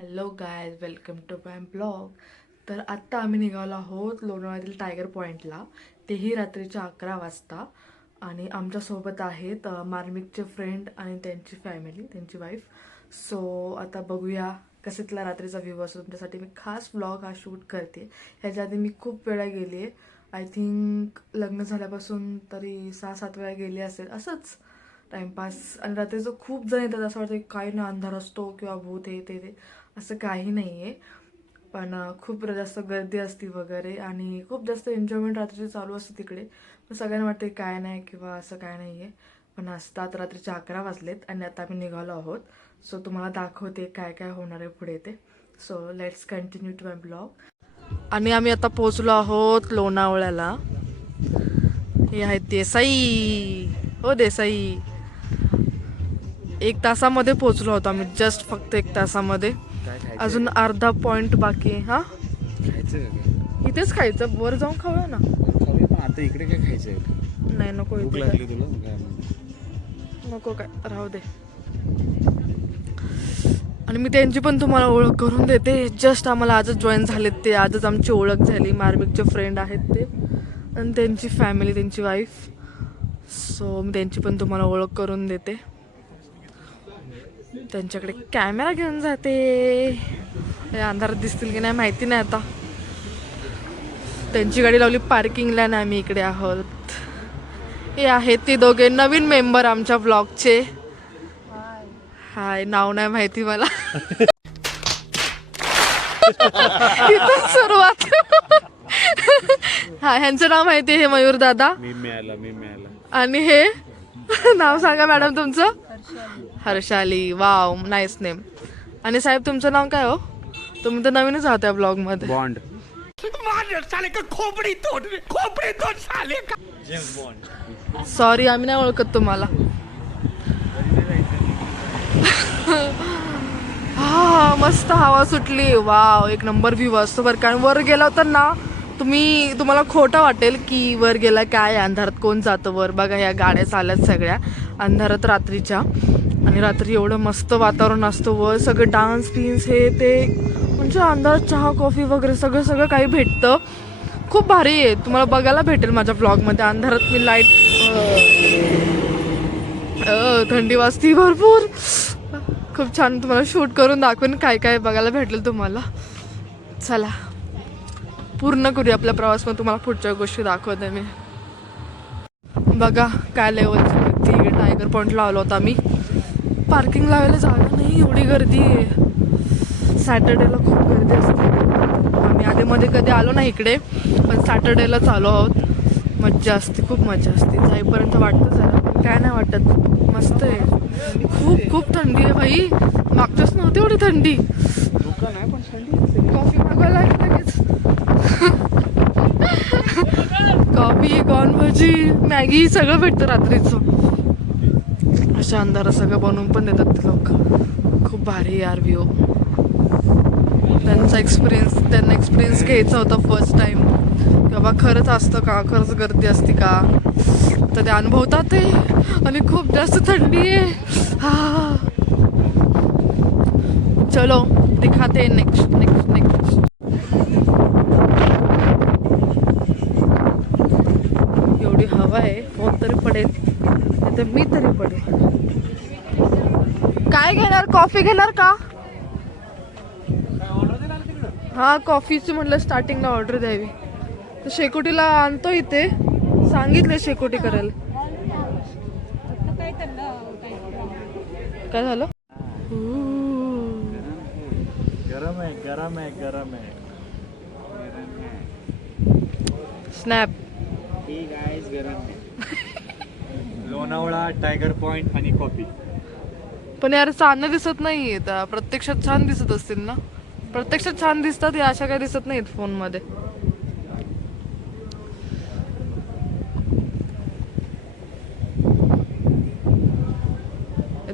Hello guys, welcome to my blog. तर आत्ता आम्ही निघालो आहोत लोणावळ्यातील टायगर पॉईंटला, तेही रात्रीच्या 11 वाजता. आणि आमच्यासोबत आहेत मार्मिकचे फ्रेंड आणि त्यांची फॅमिली, त्यांची वाईफ. सो आता बघूया कसेतला रात्रीचा व्ह्यू असतो तुमच्यासाठी. मी खास ब्लॉग हा शूट करते. ह्याच्या आधी मी खूप वेळा गेली आहे. आय थिंक लग्न झाल्यापासून तरी 6-7 वेळा गेली असेल असंच टाइमपास. आणि रात्रीचं खूप जण येतात, असं वाटतं काही ना अंधार असतो किंवा भूत हे ते असं काही नाही आहे. पण खूप जास्त गर्दी असते वगैरे आणि खूप जास्त एन्जॉयमेंट रात्रीची चालू असते तिकडे. पण सगळ्यांना वाटते काय नाही किंवा असं काय नाही आहे. पण असतात रात्रीचे 11 वाजलेत आणि आता आम्ही निघालो आहोत. सो तुम्हाला दाखवते काय काय होणार आहे पुढे ते. So let's continue to my blog. आणि आम्ही आता पोचलो आहोत लोणावळ्याला. हे आहेत देसाई. हो देसाई. 1 तासामध्ये पोचलो होतो आम्ही, जस्ट फक्त 1 तासामध्ये. अजून अर्धा पॉइंट बाकी आहे. हा इथेच खायचं, वर जाऊन खाऊया ना. आता इकडे काय खायचं? नाही नको, भूक इथे लागली तुला? नको, काय राहू दे. आणि मी त्यांची पण तुम्हाला ओळख करून देते. जस्ट आम्हाला आजच जॉईन झालेत ते, आजच आमची ओळख झाली. मार्मिकचे फ्रेंड आहेत ते आणि त्यांची फॅमिली, त्यांची वाईफ. सो मी त्यांची पण तुम्हाला ओळख करून देते. त्यांच्याकडे कॅमेरा घेऊन जाते. अंधारात दिसतील की नाही माहिती नाही आता. त्यांची गाडी लावली पार्किंगला आणि आम्ही इकडे आहोत. हे आहेत ते दोघे नवीन मेंबर आमच्या ब्लॉगचे. हाय, नाव नाही माहिती मला. इथं सुरुवात. हा, ह्यांचं नाव माहिती आहे, हे मयूर दादा. मी मिळाला. आणि हे नाव सांगा मॅडम तुमचं. हर्षाली. Wow, nice name. आणि साहेब तुमचं नाव काय हो? तुम्ही तर नवीनच आहात या ब्लॉग मध्ये. बॉन्ड. सॉरी, आम्ही नाही ओळखत तुम्हाला. हा, मस्त हवा सुटली. वाव, एक नंबर व्ह्यू असतो बरं का. वर गेला तर ना तुम्हाला खोटं वाटेल की वर गेला काय अंधारात कोण जातं वर. बघा ह्या गाड्या चालत सगळ्या अंधारात रात्रीच्या. आणि रात्री एवढं मस्त वातावरण असतं वर, सगळं डान्स पिन्स हे ते, म्हणजे अंधारात चहा कॉफी वगैरे सगळं काही भेटतं. खूप भारी आहे, तुम्हाला बघायला भेटेल माझ्या ब्लॉगमध्ये. अंधारात मी लाईट, थंडी वाजती भरपूर. खूप छान तुम्हाला शूट करून दाखवेन, काय काय बघायला भेटेल तुम्हाला. चला पूर्ण करूया आपला प्रवास, मग तुम्हाला पुढच्या गोष्टी दाखवते मी. बघा काय लेवलची टायगर पॉईंटला आलो होता आम्ही. पार्किंग लावायला जागा नाही, एवढी गर्दी आहे. सॅटर्डेला खूप गर्दी असते. आम्ही आधीमध्ये कधी आलो नाही इकडे, पण सॅटर्डेलाच आलो आहोत. मज्जा असते, खूप मज्जा असते. जाईपर्यंत वाटतं जरा, पण काय नाही वाटत, मस्त आहे. खूप थंडी आहे भाई, मागच्याच नव्हती एवढी थंडी. कॉफी मागवायला लगेच. कॉफी, कॉर्न भजी, मॅगी सगळं भेटतं रात्रीचं. अशा अंधारात सगळं बनवून पण देतात ते लोक. खूप भारी यार व्ह्यू. त्यांना एक्सपिरियन्स घ्यायचा होता फर्स्ट टाइम. बाबा खरंच असतं का, खरंच गर्दी असते का, तर ते अनुभवतात ते. आणि खूप जास्त थंडी आहे. हा, चलो दिखाते नेक्स्ट. एवढी हवा आहे, कोण तरी पडेल तर मी तरी पडेल. काय घेणार, कॉफी घेणार का? हा, कॉफीची म्हटलं स्टार्टिंगला ऑर्डर द्यावी. तर शेकोटीला आणतो इथे, सांगितलं शेकोटी करायला. काय झालं? गरम आहे. स्नॅप. लोणावळा, टायगर पॉइंट आणि कॉफी. पण यार चांगलं दिसत नाहीये. प्रत्यक्षात छान दिसत असतील ना? प्रत्यक्षात छान दिसतात या, अशा काय दिसत नाहीत फोन मध्ये.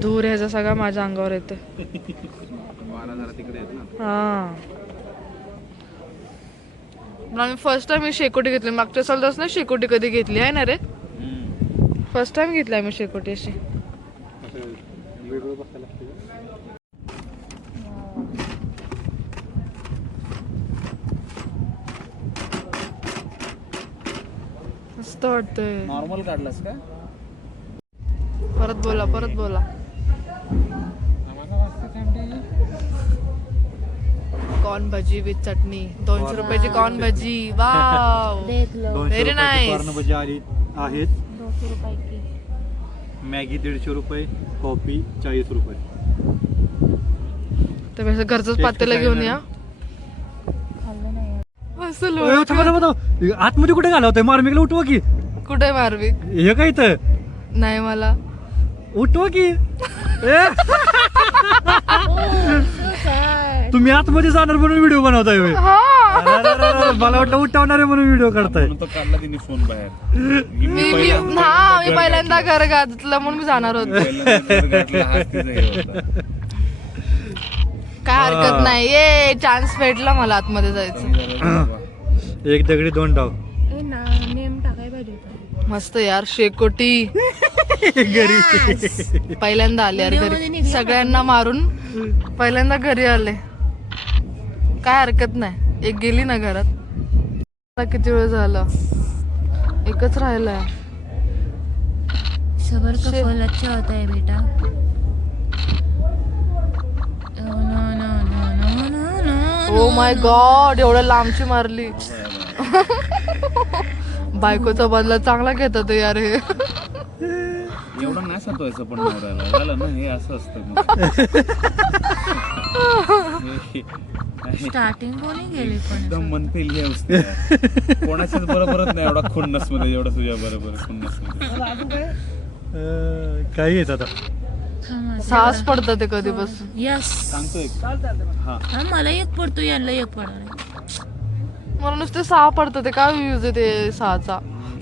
धूर ह्याचा सगळा माझ्या अंगावर येते. हा, आम्ही फर्स्ट टाइम शेकोटी घेतली. मागच्या सालच ना शेकोटी कधी घेतली आहे ना रे. फर्स्ट टाइम घेतली आम्ही शेकोटी अशी. मस्त वाटतंय. नॉर्मल काढलास का? परत बोला. कॉर्न भजी विथ चटणी. 200 रुपयाची कॉर्न भजी. वाव. Very nice. कॉर्न भजी आली आहेत. मॅगी 150 रुपये, कॉफी 40 रुपये. त्यापेक्षा घरचंच पातेलं घेऊन या. असं आतमध्ये कुठे घालवतोय? मार्मिकला उठवा की. कुठे मारवी? हे काय इथं? नाही मला उठवा की. तुम्ही आतमध्ये जाणार म्हणून व्हिडिओ बनवताय होय? मला वाटलं उठवणार आहे म्हणून व्हिडिओ काढताय. म्हणून तो काढला तिने फोन बाहेर. मी पहिल्यांदा घर घातलं म्हणून मी जाणार होते. काय हरकत नाही. ये चान्स भेटला मला आतमध्ये जायचं. एक दगडी 2 डाव. नेम टाकाय पाहिजे होता. मस्त यार. शेकोटी घरी पहिल्यांदा आले यार घरी. सगळ्यांना मारून पहिल्यांदा घरी आले. काय हरकत नाही. एक गेली ना घरात. आता किती वेळ झाला? एकच राहिलाय. सबर का फल अच्छा होता है बेटा. Oh my God. एवढं लांबची मारली. बायकोचा बदला चांगला घेतात यार हे. एवढं नाही सतवायचं पण नवऱ्याला. झालं ना हे असं असतं. स्टार्टिंग कोणी गेली पण एकदम मन पेली असते. कोणाच्याच बरोबरच नाही एवढा खुन्नस मध्ये एवढा तुझ्या बरोबर खुन्नस मध्ये. काही येत आता. साहस पडतं ते कधीपासून. यस सांगतो एक. हा मला एक पडतो यांना एक पडणार. मला नुसते 6 पडतं. ते काय यूज आहे ते 6चा?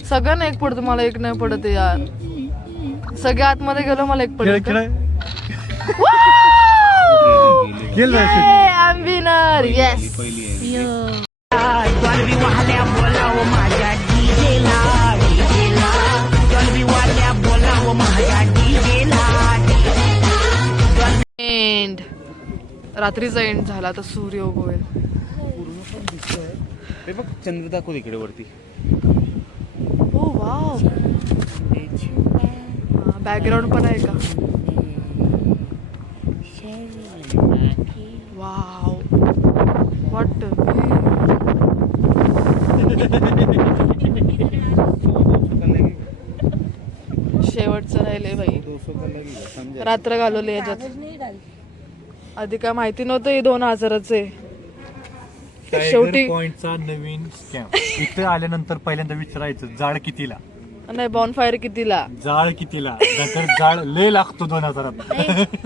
सगळ्यांना 1 पडतं. मला 1 नाही पडत यार. सगळे आतमध्ये गेलो मला 1 पडत. विनर. येस. पहिली आहे. एंड. रात्रीचा एंड झाला. आता सूर्य उगवेल. हे बघ चंद्र दाखव तिकडे वरती. ओ वाव. बॅकग्राऊंड पण आहे का? वाव. व्हॉट. शेवटचं राहिले भाई. रात्र घालवली याच्यात. आधी काय माहिती नव्हतं हे 2000चे. शेवटी पॉइंटचा नवीन स्कॅम. इथे आल्यानंतर पहिल्यांदा विचारायचं जाळ कितीला. नाही बॉनफायर कितीला? जाळ कितीला. नंतर जाळ लय लागतो 2000.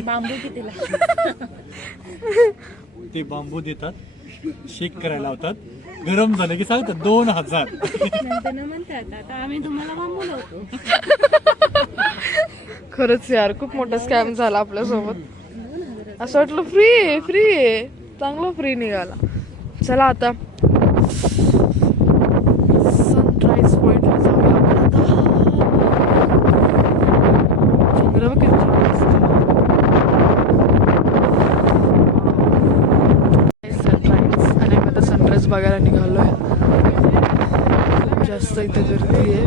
बांबू कितीला? ते बांबू देतात, शेक करायला लावतात, गरम झालं की सांगतात 2000. नंतर म्हणतात आता आम्ही तुम्हाला बांबू लावतो. खरंच यार खूप मोठा स्कॅम झाला आपल्यासोबत. असं वाटलं फ्री आहे. चांगलं फ्री निघाला. चला आता सनराईज पॉइंटला जाऊया आपण आता. चंद्र बघ किती छान दिसतोय. सनराईज. आणि आम्ही आता सनराईज बघायला निघालोय. जास्त इथे गर्दी आहे.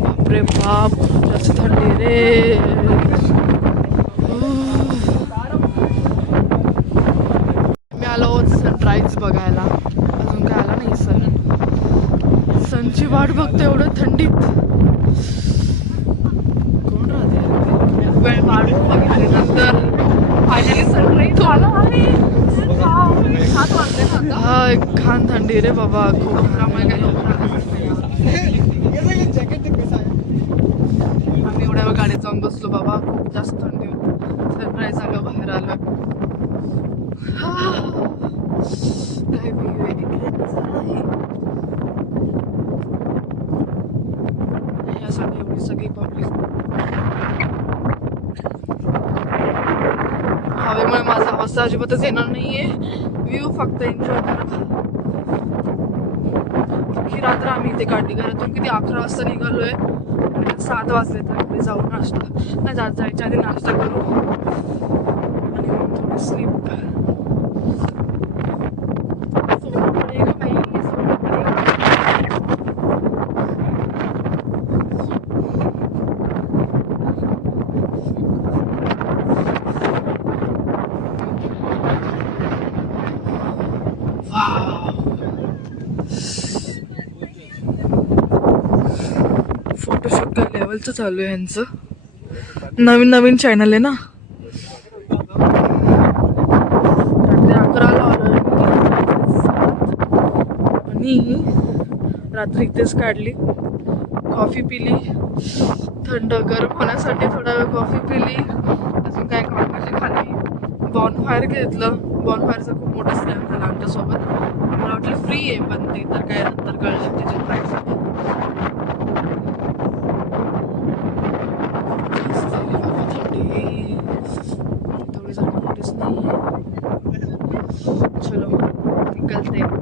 बापरे बाप. जास्त थंडी रे. सनराईज बघायला. अजून काय आला नाही सन. सनची वाट बघतो एवढं थंडीत. कोण राहते? वेळ वाढून बघितल्यानंतर फायनली सनराईज आला. आणि 7 वाजले ना. हा एक खान थंडी रे बाबा. खूप. आम्ही एवढ्या वेळ गाडीत जाऊन बसलो बाबा. खूप जास्त थंडी होती. सनराईज आलं बाहेर आलं. काय यासाठी एवढी सगळी पब्लिक. हवेमुळे माझा अवस्था अजिबातच येणार नाहीये. व्ह्यू फक्त एन्जॉय करत. अख्खी रात्र आम्ही इथे काढली. घरातून किती 11 वाजता निघालोय. 7 वाजले तर पुढे जाऊन नाश्ता नाही जायच्या आधी नाश्ता करू आणि मग थोडी स्लीप. फोटोशूट काय लेवलचं चालू आहे यांचं. नवीन नवीन चॅनल आहे ना. रात्री 11ला आलो आणि रात्री इथेच काढली. कॉफी पिली, थंड गरम होण्यासाठी थोडा वेळ कॉफी पिली, अजून काय खाण्याची खाल्ली, बॉनफायर घेतलं. बॉनफायरचा खूप मोठा स्लॅम झाला आमच्यासोबत. मला वाटलं फ्री आहे पण ते तर काय नंतर कळलं त्याची प्राईस आहे. थोडी जण नोटीस नाही. चलो निकलते.